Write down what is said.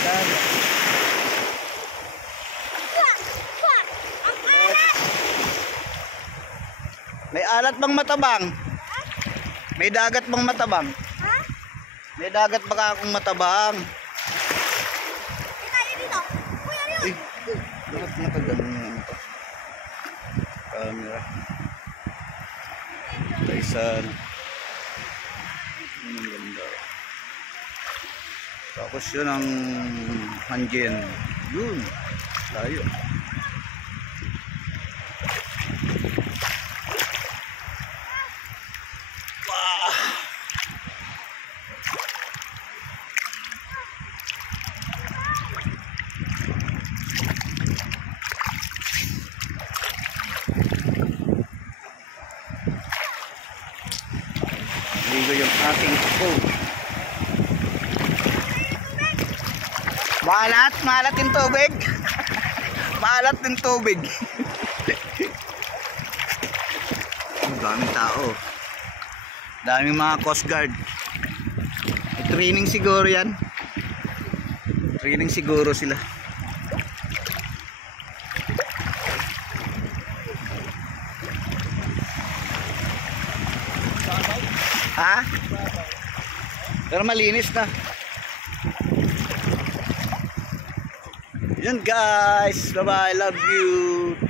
dagat. May alat bang matabang? May dagat bang matabang? Ha? May dagat baka akong matabang. Tayo dito. Kuya, yun. Eh, bakit nakaganon yung ano to? Camera. Taisan. Ang ganda. Tapos yun ang Hanjin. Yun. Layo. Ligo yung aking boat. Maalat yung tubig. Maalat yung tubig. Ang daming tao. Daming mga coast guard. Training siguro yan. Training siguro sila. Ha? Pero malinis na. Yun guys. Bye bye. Love you.